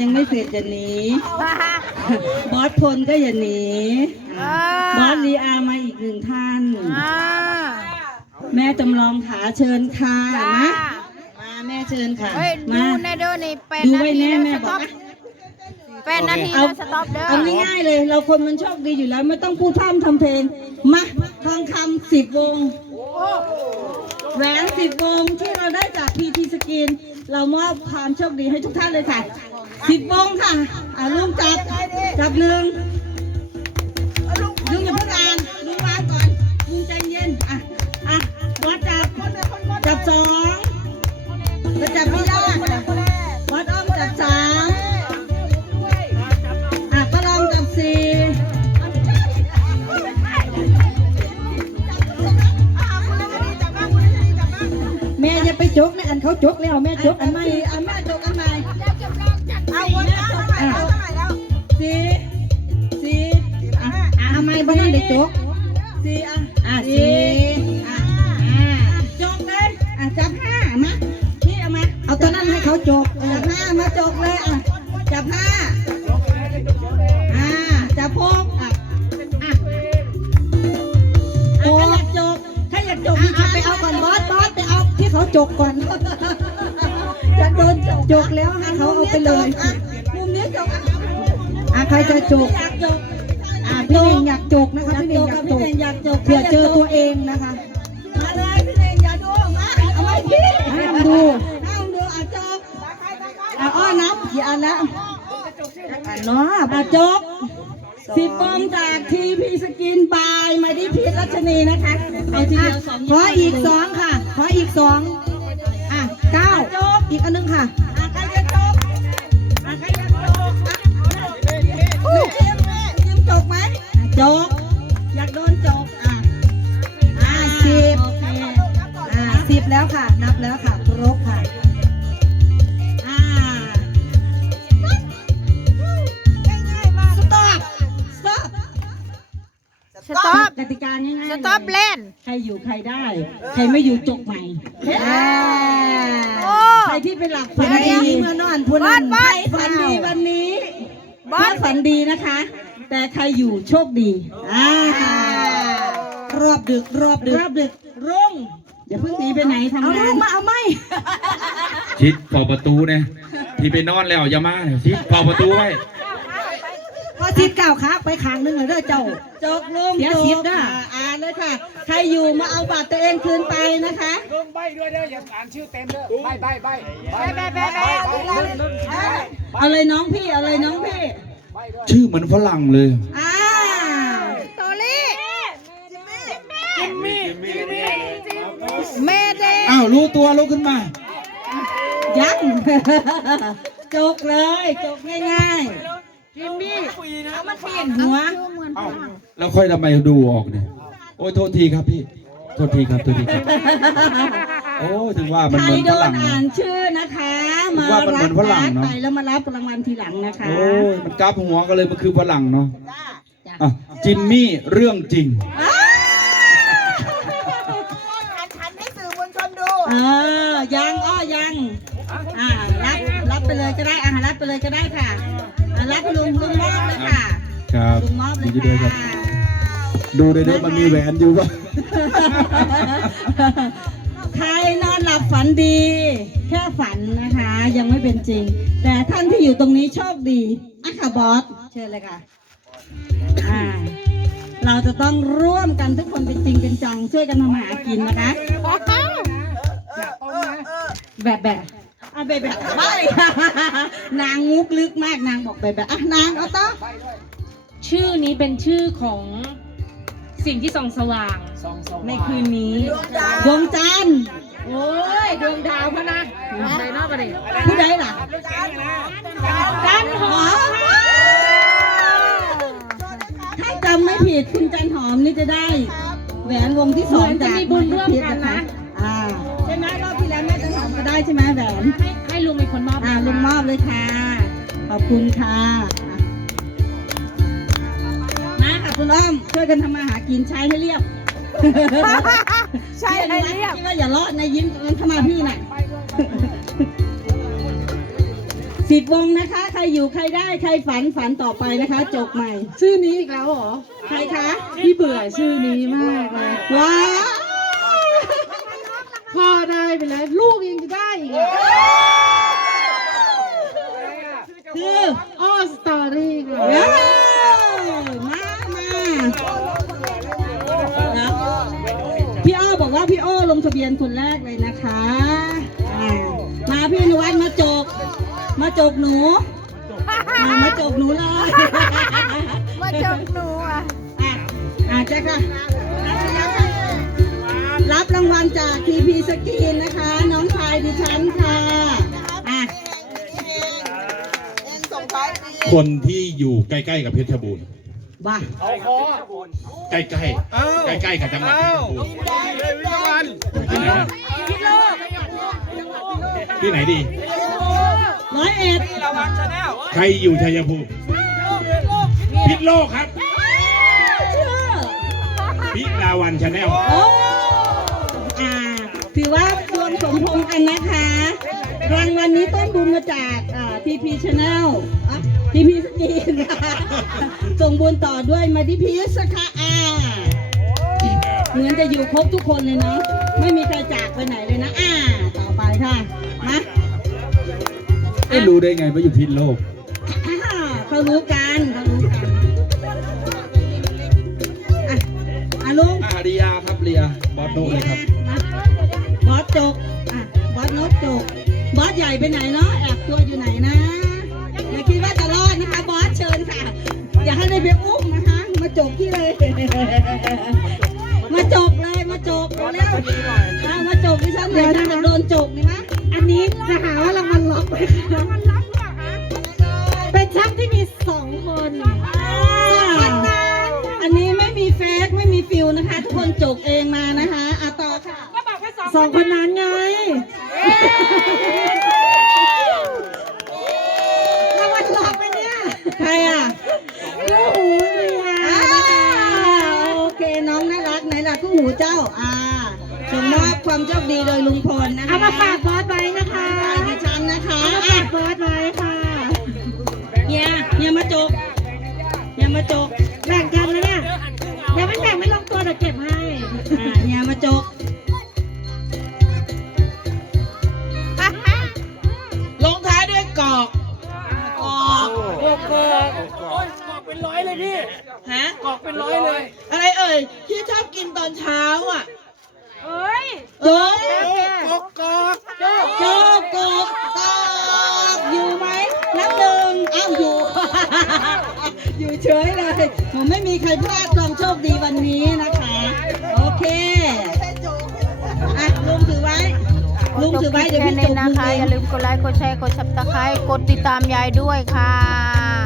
ยังไม่เสร็จอย่าหนีบอสพลก็อย่าหนีอ่าบอสลีอามาอีกหนึ่งท่านอ่าแม่จำลองขาเชิญค่ะจ้านะมาแม่เชิญค่ะเฮ้ยมาดูในเด้อนี่เป็นดูนาไว้ทีแน่แล้วแม่สบต็ออกปนะเป็นนาทีเอาแล้วสต็อปเด้อเอาง่ายๆเลย เราคนมันโชคดีอยู่แล้ว ไม่ต้องพูดพร่ำทำเพลง มาทองคำสิบวงแหวนสิบวงที่เราได้จากพีทีสกิน เรามอบความโชคดีให้ทุกท่านเลยค่ะ สิบวงค่ะอ่าลุงจับจับหนึ่งลุงอย่าเพิ่งอ่านลุงวางก่อนลุงใจเย็นอะอะวัดจับจับสองแล้วจับพี่ยาค่ะวัดอ้อมจับสามอะก็ลองจับสี่แม่อย่าไปจกนะอันเขาจกแล้วแม่จกอันใหม่อันแม่ เอาวนแล้วเท่าไหร่แล้วเท่าไหร่แล้วสี่สี่อะอะเอาไม่บ้านเด็กจกสี่อะอะสี่อะอะจกเลยอะจับห้ามานี่เอามาเอาตัวนั้นให้เขาจกจับห้ามาจกเลยอะจับห้าอ่าจับพกอะอะโอ้อยากจกถ้าอยากจกมีใครไปเอาก่อนบอสบอสไปเอาที่เขาจกก่อน อยากโดนจกแล้วให้เขาเอาไปเลยอะมุมนี้จกอะอะใครจะจกอะพี่เน่งอยากจกนะคะพี่เน่งอยากจกอยากจบเผื่อเจอตัวเองนะคะมาเลยพี่เน่งอย่าดูมาเอาไว้พี่ห้ามดูห้ามดูอะจบอะอ้อนับกี่อันแล้วอะเนาะอะจกสิบปอมจากทีพีสกินบายมาดิพีรัชนีนะคะเอาทีเดียวสองขออีกสองค่ะขออีกสองอะเก้า อีกอันหนึงค่ะใครจะจกใครจะจกยิ้มยิ้มจบไหมอะจกอยากโดนจกอะอะสิบอะสิบแล้วค่ะ นับแล้วค่ะครบค่ะอ่าสต็อปสต็อปสต็อปกติกาง่ายๆสต็อปเล่นใครอยู่ใครได้ ใครไม่อยู่จกใหม่โอ้ ใครที่ไปหลับฝันเดี๋ยวดีนี้เมื่อนอนพูบอนั่สนบอสฝันดีวันนี้บอสเพื่ฝันดีนะคะ แต่ใครอยู่โชคดีอ่ารอบดึกรอบดึกรอบดึกรุ่งอย่าเพิ่งหนีไปไหนทำเอางาลูนกมาเอาไหมชิดเฝ้าประตูเนี่ยที่ไปนอนแล้วอย่ามาเนี่ยชิดเฝ้าประตูไว้ พอทิศเก้าขาไปขางหนึงเลยเด้อเจ้า จกรุ่งเสียจสิทกธิ์นะ อ่าอ่านเลยค่ะ ใครอยู่มาเอาบัตรตัวเองคืนไปนะคะ ลงใบด้วยเด้ออย่าอ่านชื่อเต็มเด้อใบใบใบไปไปไปไปเอาเลยน้องพี่ เอาเลยน้องพี่ ชื่อเหมือนฝรั่งเลยอ่าโตลี่เมเดย์อ้าว รู้ตัวลุกขึ้นมา ยัง จกเลย จกง่ายๆ จิมมี่เอามันเปลี่ยนหัวเอ้าแล้วค่อยทำไมดูออกเนี่ย โอ้ยโทษทีครับพี่ โทษทีครับโทษทีครับ โอ้ยถึงว่ามันใคเหรมือนโดฝนรั่งอ่าเนาะนชื่อนะคะ มาว่ามันรัเหมือนฝรั่งการ์ดเนอะ ไปแล้วมารับรางวัลทีหลังนะคะ โอ้ยมันกลับหัวก็เลยมันคือฝรั่งเนาะอะจิมมี่เรื่องจริงเออยังอ้อยัง อ่ารับรับไปเลยก็ได้อ่ารับไปเลยก็ได้ค่ะอ่า รับลุงลุงมอบเลยค่ะครับลุงมอบเลดียใจด้วยครับค่ะดูด้วยเด้อมันมีแหวนอยู่ป่ะใครนอนหลับฝันดี แค่ฝันนะคะ ยังไม่เป็นจริง แต่ท่านที่อยู่ตรงนี้โชคดีอะค่ะบอสเชิญเลยค่ะอ่าเราจะต้องร่วมกันทุกคนเป็นจริงเป็นจังช่วยกันทำมาหากินนะคะ แบบแบบ อะแบบแบบไม่นางงุกลึกมากนางบอกแบบแบบอะนางเอาต่อชื่อนี้เป็นชื่อของสิ่งที่ส่องสว่าง สองสองในคืนนี้ ดวงจันทร์โอ้ยดวงดาวพะนะไปนอกประเด็นผู้ใดล่ะ จันหอมถ้าจำไม่ผิดคุณจันหอมนี่จะได้ แหวนวงที่สองเหมือนจะจากมีบุญร่วมกันนะ ใช่ไหมแหวนให้ให้ลุงเป็นคนมอบอ่าลุงมอบเลยค่ะ ขอบคุณค่ะมาค่ะคุณอ้อมช่วยกันทำมาหากินใช้ให้เรียบใช่ให้เรียบคิดว่าอย่ารอดนะยิ้มตรงนั้นเข้ามาพี่หน่อยสิบวงนะคะ ใครอยู่ใครได้ใครฝันฝันต่อไปนะคะ จบใหม่ ชื่อนี้อีกแล้วเหรอ ใครคะ พี่เบื่อชื่อนี้มากเลยว้าว พ่อได้ไปแล้วลูกยังจะได้อีกอะคืออ้อสตอรี่ค่ะเย้มามานะพี่อ้อบอกว่าพี่อ้อลงทะเบียนคนแรกเลยนะคะอ่ามาพี่อนุวัฒน์มาจก มาจกหนูอ่ามาจกหนูเลย มาจบหนูอะ อะอะแจ๊คค่ะ รับรางวัลจากทีพีสกรีนนะคะ น้องชายดิฉันค่ะอะคนที่อยู่ใกล้ๆกับเพชรบูรณ์บ้าใกล้ๆใกล้ๆกับจังหวัดเพชรบูรณ์ที่ไหนนะที่ไหนดีร้อยเอ็ดใครอยู่ชัยภูมิพิษโลกครับชื่อพิลาวันชาแนล สมพงษ์กันนะคะ รางวัลนี้ต้นบุญมาจากอ่าทีพีชาแนลทีพีสกรีนค่ะส่งบุญต่อด้วยมาดิพีสค่ะอ่าเหมือนจะอยู่ครบทุกคนเลยเนาะไม่มีใครจากไปไหนเลยนะอ่าต่อไปค่ะมาไม่รู้ได้ไงว่าอยู่พิษโลกอ่าเขารู้กันเขารู้กันอะอะลุงอาริยาครับเรียบอสโนเลยครับบอสจก อะบอสนกจกบอสใหญ่ไปไหนเนาะแอบตัวอยู่ไหนนะอย่าคิดว่าจะรอดนะคะบอสเชิญค่ะ อย่าให้ได้ไปอุ้มนะคะ มาจกที่เลย มาจกเลยมาจกเร็วๆอะมาจกดิฉันหน่อยนะโดนจกนี่มะอันนี้จะหาว่ารางวัลล็อกไหมคะเป็นช่างที่มีสองคนอันนี้ไม่มีเฟกไม่มีฟิลนะคะ ทุกคนจกเองมานะคะอะต่อค่ะสองคนนั้นไง รางวัลหลอกไปเนี่ย ใครอะ ลูกหูเรีย อ่าโอเค น้องน่ารักไหนล่ะคู่หูเจ้า อ่าส่งมอบความ โชคดีโดยลุงพลนะคะเอามาฝากบอสไว้นะคะฝากดิฉันนะคะเอามาอะฝากบอสไว้ค่ะเฮียเฮียมาจกเฮียมาจกแบ่งกันนะเนี่ยเดี๋ยวไม่แบ่งไม่ลงตัวเดี๋ยวเก็บให้อ่าเฮียมาจกลงท้ายด้วยกอกออกโอ้โหโอ้ยกอกเป็นร้อยเลยพี่ฮะกอกเป็นร้อยเลย อะไรเอ่ยที่ชอบกินตอนเช้าอะ เอ้ยโจกกอกกอกโจกโจกโจกตอบอยู่ไหมนับหนึ่งอ้าวอยู่ อยู่เฉยเลยผมไม่มีใครพลาดความโชคดีวันนี้นะคะ โอเคอะลุงถือไว้ ลุงถือไว้เดี๋ยวแค่พี่จนี้นะมือคะ เออย่าลืมกดไลค์ กดแชร์ กดซับสไครต์กดติดตามยายด้วยค่ะ